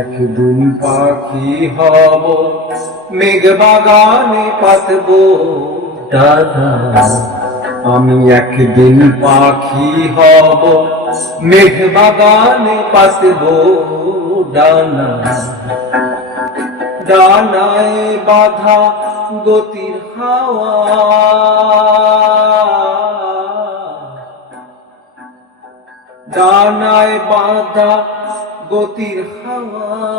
একদিন পাখি হব। মেঘ বাগানে পাতব। দাদা, আমি একদিন পাখি হব। মেঘ বাগানে পাতব। ডানা, ডানায় বাধা গতির হাওয়া। ডানায় বাধা গতির হাওয়া।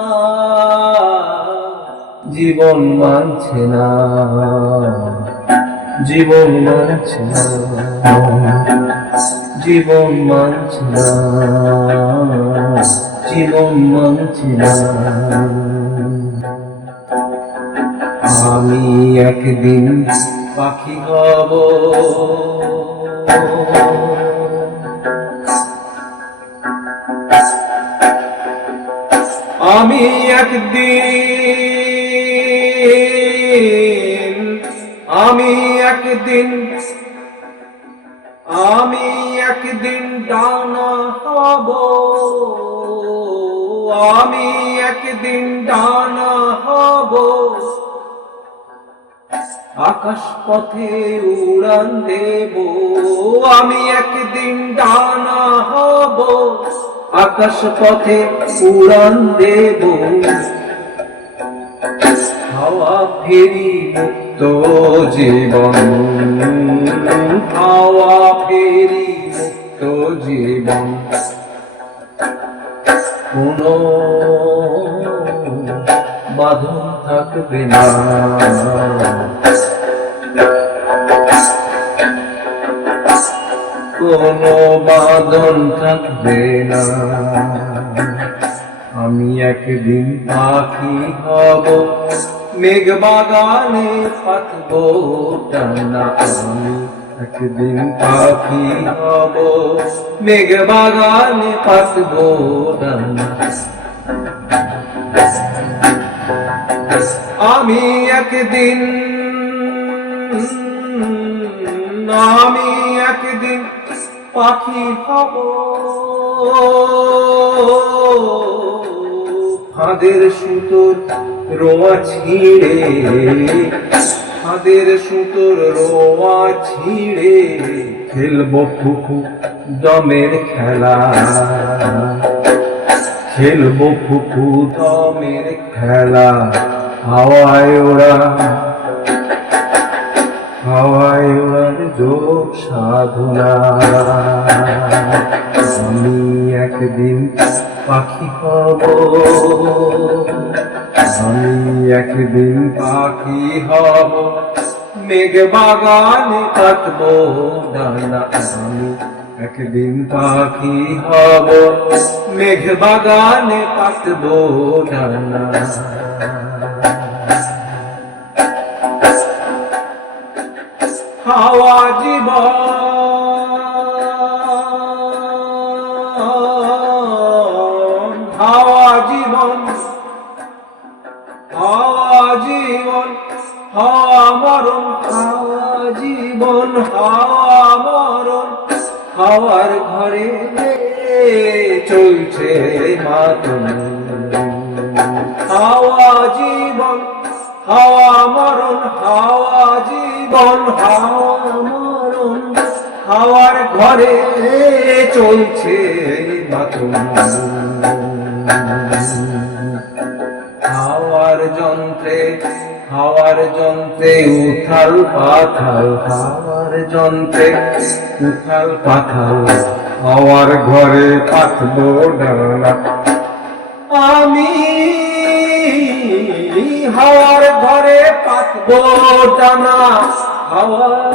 জীবন মানছে না। জীবন মানছে না। জীবন মানছে না। জীবন মানছে না। আমি একদিন পাখি হব। একদিন আমি একদিন আমি একদিন ডানা হব। আমি একদিন ডানা হব। আকাশ পথে উড়ান দেব। আমি একদিন ডানা হব। আকাশ পথে উড়ান দেব। হাওয়া ফেরি মুক্ত জীবন। হাওয়া ফেরি মুক্ত জীবন। কোনো বাঁধন থাকবে না। কোনো বাঁধন থাকবে না। আমি একদিন পাখি হব, মেঘ বাগানে পাতবো টানা আমি একদিন পাখি হব, মেঘ বাগানে পাতবো টানা আমি একদিন, আমি পাখি হব। ফাঁদের সুতোর রোয়া ছিঁড়ে, ফাঁদের সুতোর রোয়া ছিঁড়ে খেলব ফুফু দমের খেলা। খেলব ফুফু দমের খেলা, হাওয়ায় ওরা ওড়ার যোগ সাধনা। আমি একদিন পাখি হব। আমি একদিন পাখি হব। মেঘ বাগানে কাটবো ডানা। আমি একদিন পাখি হব। মেঘ বাগানে কাটবো ডানা। হাওয়া জীবন। হাওয়া জীবন হাওয়া জীবন হাওয়া মরণ হাওয়া জীবন হাওয়া মরণ। হাওয়ার ঘরে চলছে মাতন হাওয়া মরণ, হাওয়া জীবন, হাওয়া মরণ, হাওয়ার ঘরে চলছে হাওয়ার যন্ত্রে হাওয়ার যন্ত্রে উথাল পাথাল, হাওয়ার যন্ত্রে উথাল পাথাল, হাওয়ার ঘরে পাতবো ডানা আমি হাওয়ার ঘরে পাতবো ডানা হাওয়ার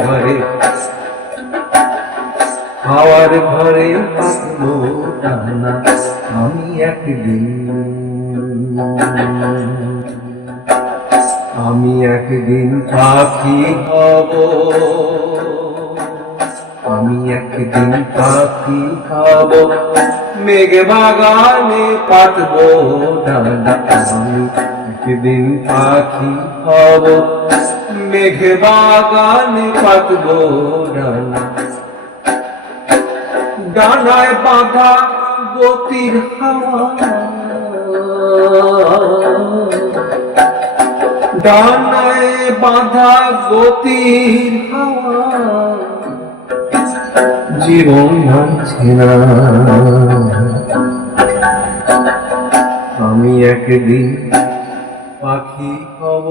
ঘরে হাওয়ার ঘরে পাতবো ডানা আমি একদিন আমি একদিন পাখি হব। আমি একদিন পাখি হব মেঘ বাগানে পাতবো ডানা আমি একদিন পাখি হব মেঘ বাগানে পাতবো ডানা ডানায় বাঁধা গতির হাওয়া। ডানায় বাঁধা গতির হাওয়া। জীবন মানছে না। আমি একদিন পাখি হব।